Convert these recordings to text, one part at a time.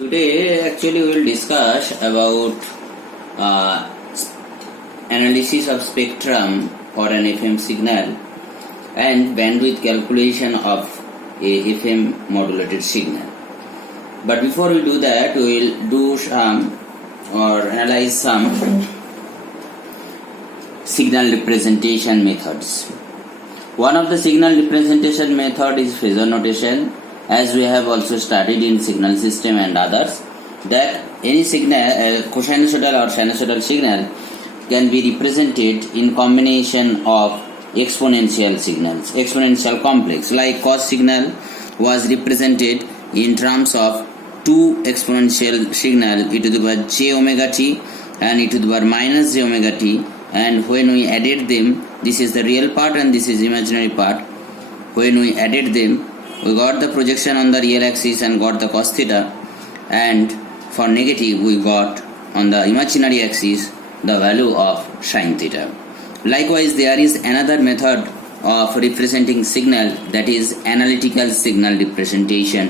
Today, actually, we will discuss about analysis of spectrum for an FM signal and bandwidth calculation of a FM modulated signal. But before we do that, we will do some or analyze some signal representation methods. One of the signal representation method is phasor notation, as we have also studied in signal system and others, that any signal, cosinusoidal or sinusoidal signal can be represented in combination of exponential signals, exponential complex, like cos signal was represented in terms of two exponential signal e to the power j omega t and e to the power minus j omega t, and when we added them, this is the real part and this is imaginary part. When we added them, we got the projection on the real axis and got the cos theta, and for negative we got on the imaginary axis the value of sin theta. Likewise, there is another method of representing signal, that is analytical signal representation.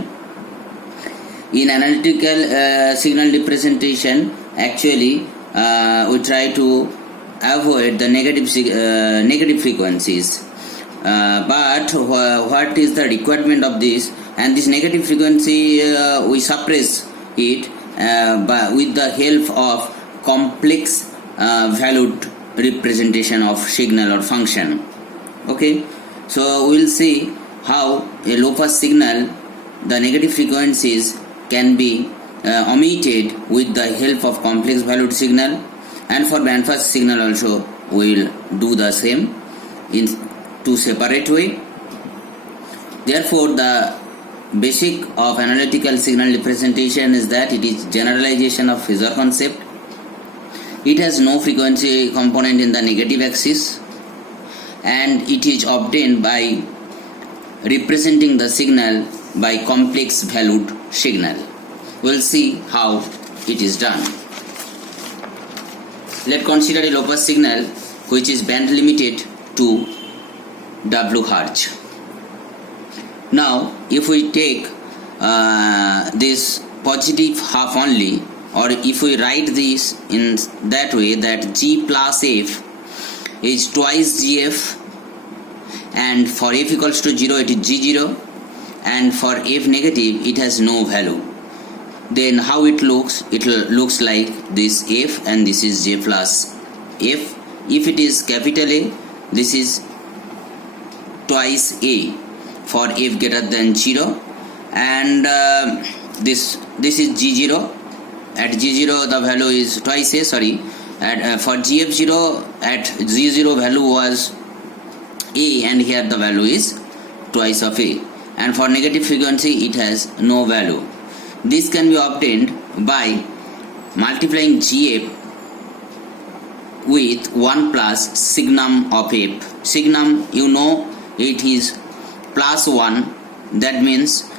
In analytical signal representation, actually we try to avoid the negative frequencies. But what is the requirement of this? And this negative frequency we suppress it with the help of complex valued representation of signal or function. Okay, so we will see how a low pass signal, the negative frequencies can be omitted with the help of complex valued signal, and for band pass signal also we will do the same in two separate way. Therefore, the basic of analytical signal representation is that it is generalization of phasor concept. It has no frequency component in the negative axis, and it is obtained by representing the signal by complex valued signal. We will see how it is done. Let's consider a low pass signal which is band limited to W Hz. Now, if we take this positive half only, or if we write this in that way, that G plus F is twice GF, and for F equals to 0 it is G0, and for F negative it has no value, then how it looks? It looks like this F and this is J plus F. If it is capital A, this is twice A for F greater than 0, and this is G0. At G0 the value is twice A, for GF0 at G0 value was A, and here the value is twice of A, and for negative frequency it has no value. This can be obtained by multiplying GF with 1 plus signum of F. Signum, you know, it is plus 1, that means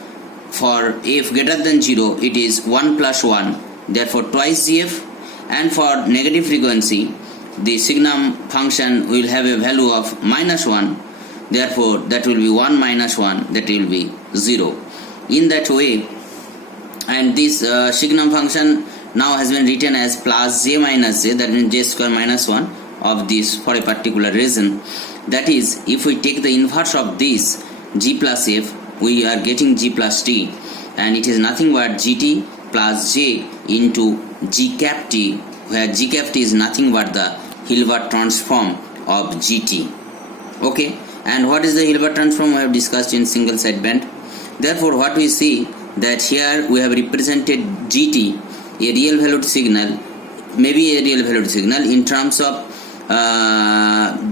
for F greater than 0 it is 1 plus 1, therefore twice GF, and for negative frequency the signum function will have a value of minus 1, therefore that will be 1 minus 1, that will be 0. In that way, and this signum function now has been written as plus j minus j, that means j square minus 1 of this for a particular reason. That is, if we take the inverse of this G plus F, we are getting G plus T, and it is nothing but GT plus J into G cap T, where G cap T is nothing but the Hilbert transform of GT. Okay, and what is the Hilbert transform? We have discussed in single sideband. Therefore, what we see that here we have represented GT, a real valued signal, maybe a real valued signal, in terms of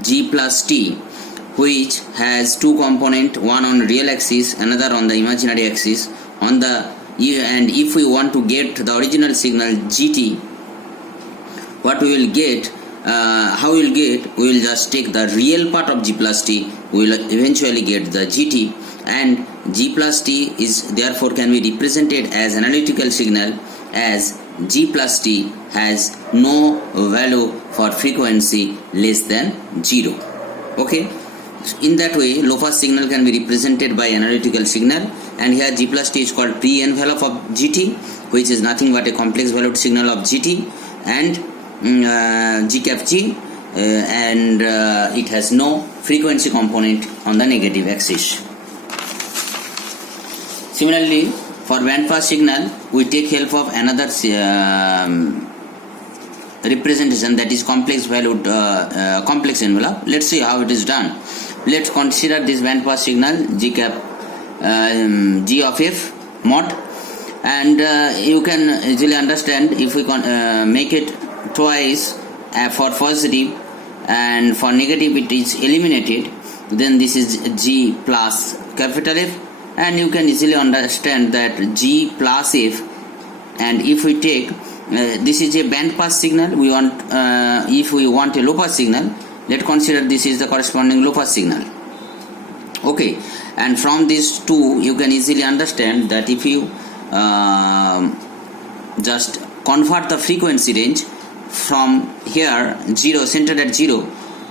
G plus T, which has two component, one on real axis, another on the imaginary axis. On the and if we want to get the original signal GT, what we will get, how we will get, we will just take the real part of G plus T, we will eventually get the GT, and G plus T is therefore can be represented as analytical signal as G plus T has no value for frequency less than 0. Okay, in that way low pass signal can be represented by analytical signal, and here G plus T is called pre-envelope of GT, which is nothing but a complex valued signal of GT, and G cap G, and it has no frequency component on the negative axis. Similarly, for band pass signal, we take help of another representation, that is complex valued complex envelope. Let's see how it is done. Let's consider this band pass signal G cap G of F mod, and you can easily understand if we make it twice for positive and for negative it is eliminated, then this is G plus capital F, and you can easily understand that G plus F, and if we take this is a band pass signal, we want if we want a low pass signal, let's consider this is the corresponding low pass signal. Okay, and from these two you can easily understand that if you just convert the frequency range from here 0 centered at 0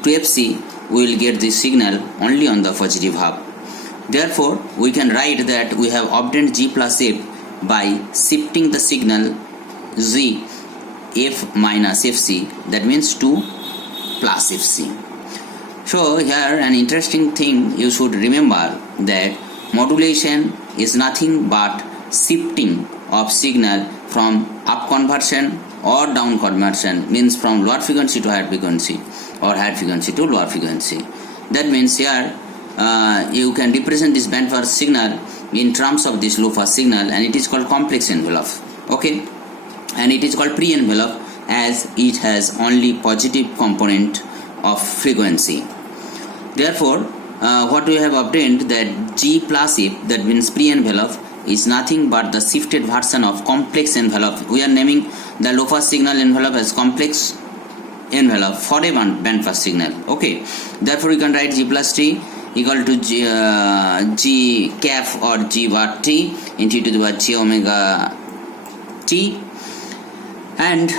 to FC, we will get this signal only on the positive half. Therefore, we can write that we have obtained G plus F by shifting the signal Z F minus FC, that means 2 plus FC. So here an interesting thing you should remember, that modulation is nothing but shifting of signal from up conversion or down conversion, means from lower frequency to higher frequency or higher frequency to lower frequency. That means here you can represent this band pass signal in terms of this low pass signal, and it is called complex envelope. Okay, and it is called pre-envelope as it has only positive component of frequency. Therefore, what we have obtained, that G plus F, that means pre-envelope, is nothing but the shifted version of complex envelope. We are naming the low pass signal envelope as complex envelope for a band pass signal. Okay, therefore we can write G plus T equal to G cap or G bar T into e to the power J omega T, and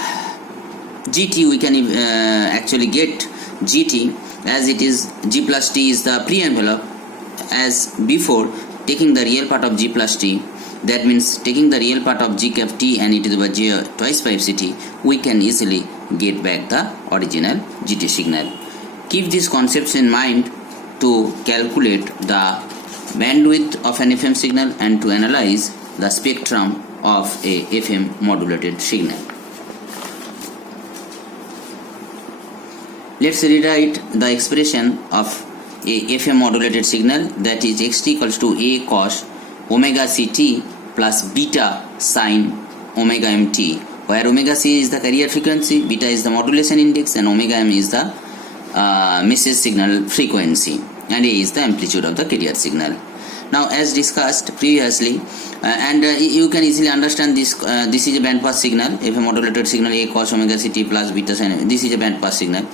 GT we can actually get GT as it is G plus T is the pre-envelope as before, taking the real part of G plus T, that means taking the real part of G cap T and e to the power J twice by FCT, we can easily get back the original GT signal. Keep these concepts in mind to calculate the bandwidth of an FM signal and to analyze the spectrum of a FM modulated signal. Let's rewrite the expression of a FM modulated signal, that is xt equals to a cos omega ct plus beta sine omega mt, where omega c is the carrier frequency, beta is the modulation index, and omega m is the message signal frequency, and a is the amplitude of the carrier signal. Now, as discussed previously, and you can easily understand this. This is a band pass signal, FM modulated signal a cos omega ct plus beta sine. This is a band pass signal.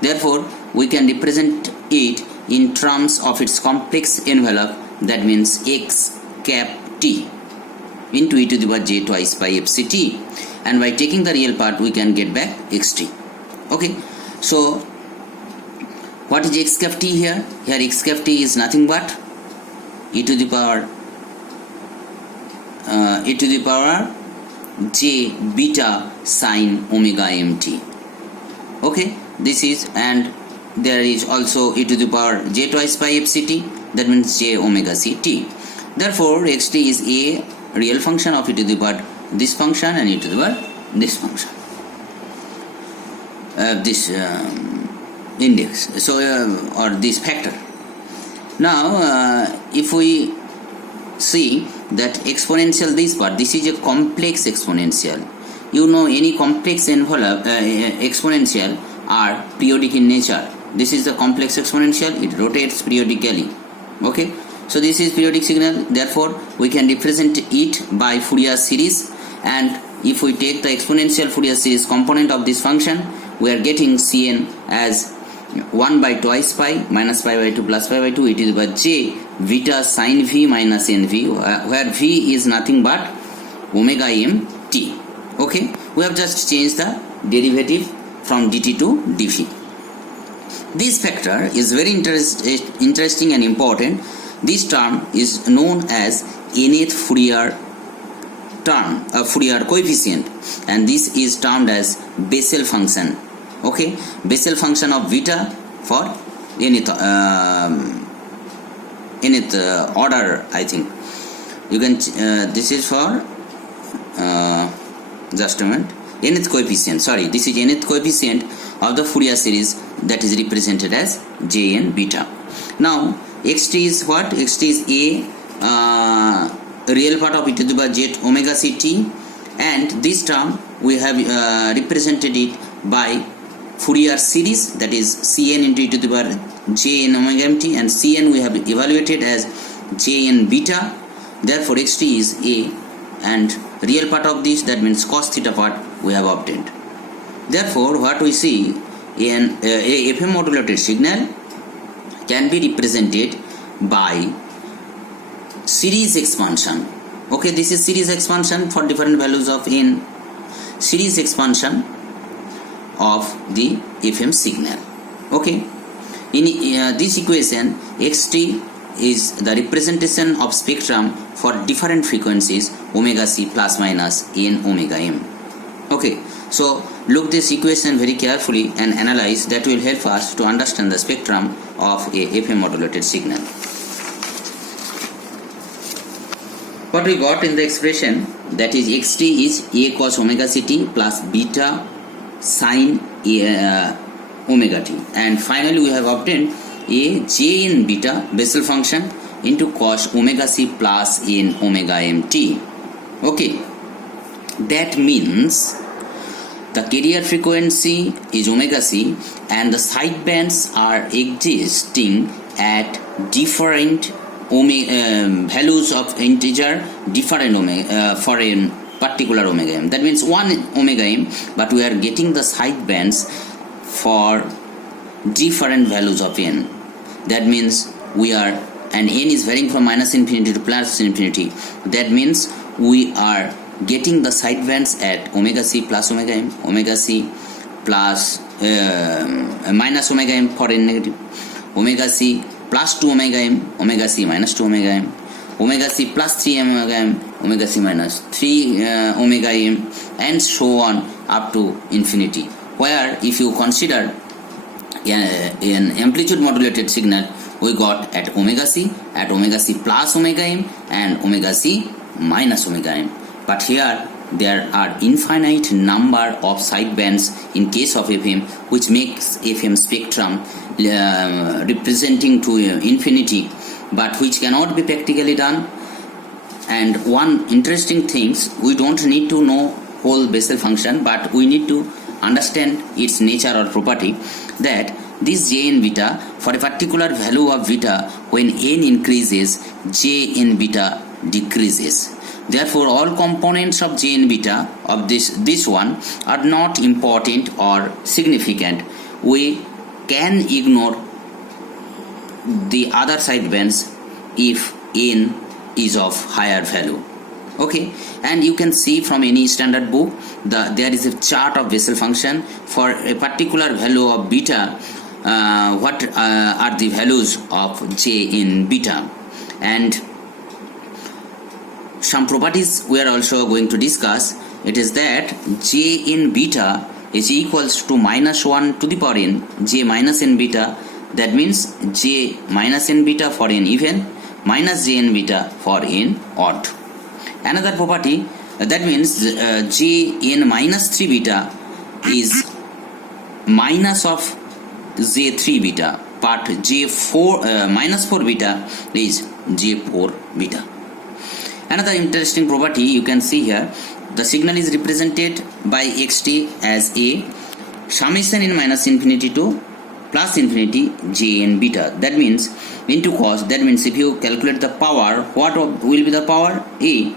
Therefore, we can represent it in terms of its complex envelope, that means x cap t into e to the power j twice by fct, and by taking the real part we can get back xt. Okay, so what is x cap t here? Here x cap t is nothing but e to the power j beta sine omega mt. Okay, this is, and there is also e to the power j twice by fct, that means j omega ct. Therefore, xt is a real function of e to the power this function and e to the power this function, this index, so or this factor. Now, if we see that exponential this part, this is a complex exponential. You know, any complex envelope exponential are periodic in nature. This is the complex exponential, it rotates periodically. Okay, so this is periodic signal, therefore we can represent it by Fourier series, and if we take the exponential Fourier series component of this function, we are getting Cn as 1 by twice pi minus pi by 2 plus pi by 2 e to the power j beta sine v minus nv, where v is nothing but omega m t. Okay, we have just changed the derivative from dt to dv. This factor is very interesting and important. This term is known as nth Fourier term, Fourier coefficient, and this is termed as Bessel function. Okay, Bessel function of beta for nth order. I think you can. This is for just a minute. Nth coefficient. Sorry, this is nth coefficient of the Fourier series that is represented as Jn beta. Now xt is what? Xt is a real part of e to the power z omega ct, and this term we have represented it by Fourier series, that is Cn into e to the power j n omega mt, and Cn we have evaluated as Jn beta. Therefore xt is a, and real part of this, that means cos theta part, we have obtained. Therefore what we see in a FM modulated signal can be represented by series expansion. Okay, this is series expansion for different values of n, series expansion of the FM signal. Okay, in this equation xt is the representation of spectrum for different frequencies omega c plus minus n omega m. Okay, so look this equation very carefully and analyze. That will help us to understand the spectrum of a FM modulated signal. What we got in the expression, that is xt is a cos omega ct plus beta sin omega t, and finally we have obtained a jn beta Bessel function into cos omega c plus n omega mt. Okay, that means the carrier frequency is omega c and the side bands are existing at different values of integer different omega for a particular omega m. That means one omega m, but we are getting the side bands for different values of n. That means we are, and n is varying from minus infinity to plus infinity. That means we are getting the side bands at omega c plus omega m, omega c plus minus omega m for n negative, omega c plus 2 omega m, omega c minus 2 omega m, omega c plus 3 omega m, omega c minus 3 omega m, and so on up to infinity. Where if you consider an amplitude modulated signal, we got at omega c plus omega m, and omega c minus omega m. But here there are infinite number of side bands in case of FM, which makes FM spectrum representing to infinity, but which cannot be practically done. And one interesting things, we don't need to know whole Bessel function, but we need to understand its nature or property, that this jn beta, for a particular value of beta, when n increases, jn beta decreases. Therefore all components of jn beta of this one are not important or significant. We can ignore the other side bands if n is of higher value. Okay, and you can see from any standard book there is a chart of Bessel function for a particular value of beta. What are the values of j in beta, and some properties we are also going to discuss. It is that j in beta is equals to minus 1 to the power n, j minus n beta. That means j minus n beta for n even, minus j n beta for n odd. Another property, that means j n minus 3 beta is minus of j3 beta, but j4 minus 4 beta is j4 beta. Another interesting property you can see here, the signal is represented by xt as a summation in minus infinity to plus infinity jn beta. That means into cos. That means if you calculate the power, what will be the power? A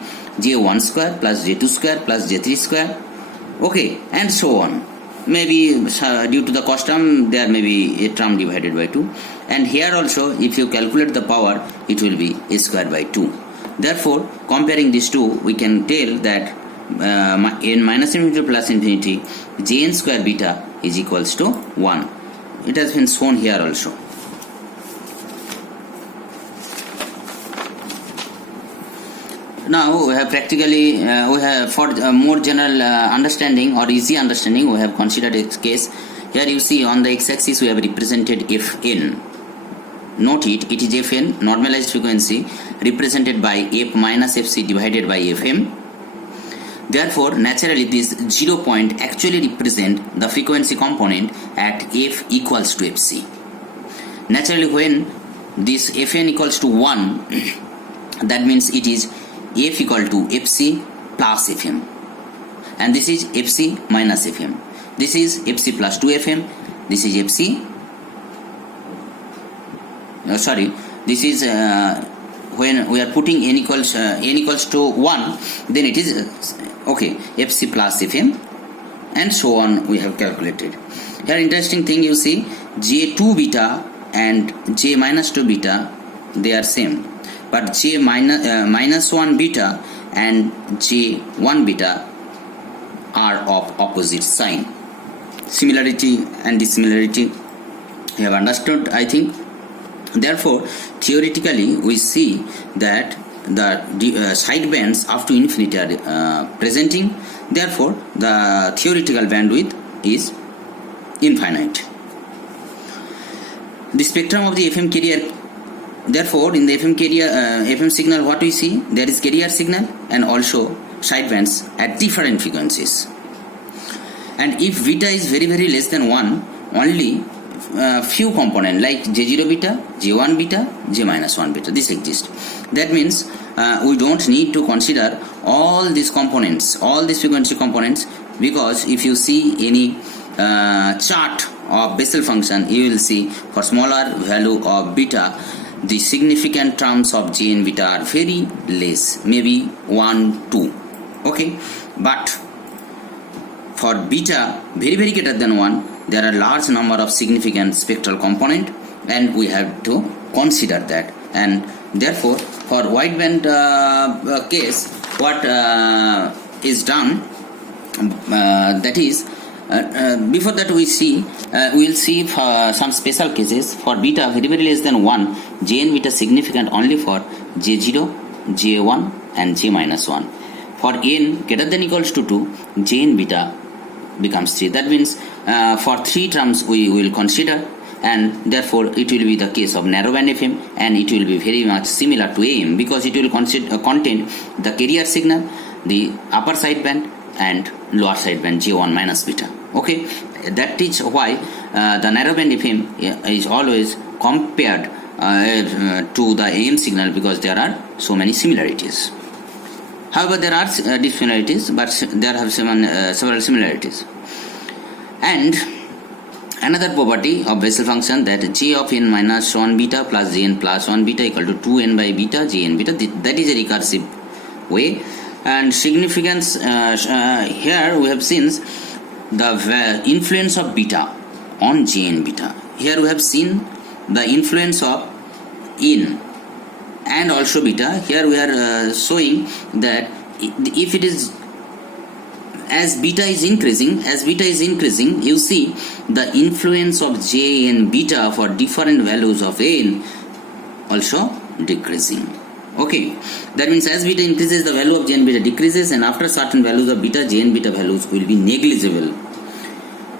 j1 square plus j2 square plus j3 square. Okay, and so on. Maybe due to the cos term there may be a term divided by 2, and here also if you calculate the power, it will be a square by 2. Therefore comparing these two, we can tell that in minus infinity to plus infinity, jn square beta is equals to 1. It has been shown here also. Now we have practically we have for more general understanding or easy understanding we have considered its case. Here you see on the x-axis we have represented Fn. Note it is Fn normalized frequency represented by f minus fc divided by fm. Therefore, naturally this 0 point actually represent the frequency component at f equals to fc. Naturally, when this fn equals to 1, that means it is f equal to fc plus fm, and this is fc minus fm. This is fc plus 2fm. This is fc. This is when we are putting n equals to 1, then it is okay, fc plus fm, and so on we have calculated. Here interesting thing you see, j2 beta and j minus 2 beta, they are same, but j minus 1 beta and j1 beta are of opposite sign. Similarity and dissimilarity you have understood, I think. Therefore, theoretically we see that the side bands up to infinity are presenting. Therefore, the theoretical bandwidth is infinite. The spectrum of the FM carrier. Therefore, in the FM carrier, FM signal, what we see, there is carrier signal and also side bands at different frequencies. And if beta is very less than 1, only few components like J0 beta, J1 beta, J minus 1 beta, this exists. That means we don't need to consider all these components, all these frequency components, because if you see any chart of Bessel function, you will see for smaller value of beta, the significant terms of J and beta are very less, maybe 1, 2. Okay, but for beta very greater than 1, there are large number of significant spectral component, and we have to consider that. And therefore, for wideband case, what is done, that is, before that we will see for some special cases for beta very less than 1, J and beta significant only for J0, J1 and J minus 1. For n greater than equals to 2, J and beta becomes 3. That means for 3 terms we will consider, and therefore it will be the case of narrowband FM, and it will be very much similar to AM because it will contain the carrier signal, the upper sideband and lower sideband J1 minus beta. Okay, that is why the narrowband FM is always compared to the AM signal, because there are so many similarities. However, there are dissimilarities, but there have several similarities. And another property of Bessel function, that j of n minus 1 beta plus jn plus 1 beta equal to 2n by beta jn beta, that is a recursive way. And significance, here we have seen the influence of beta on jn beta. Here we have seen the influence of n and also beta. Here we are showing that if it is as beta is increasing, you see the influence of j and beta for different values of n also decreasing. Okay, that means as beta increases, the value of j and beta decreases, and after certain values of beta, j and beta values will be negligible,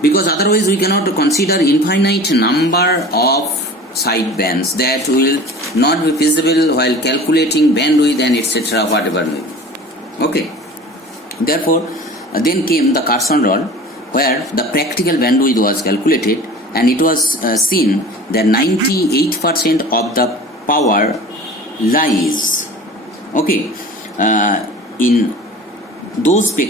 because otherwise we cannot consider infinite number of side bands that will not be feasible while calculating bandwidth and etc. whatever may be. Okay, therefore then came the Carson rod, where the practical bandwidth was calculated, and it was seen that 98% of the power lies in those spectra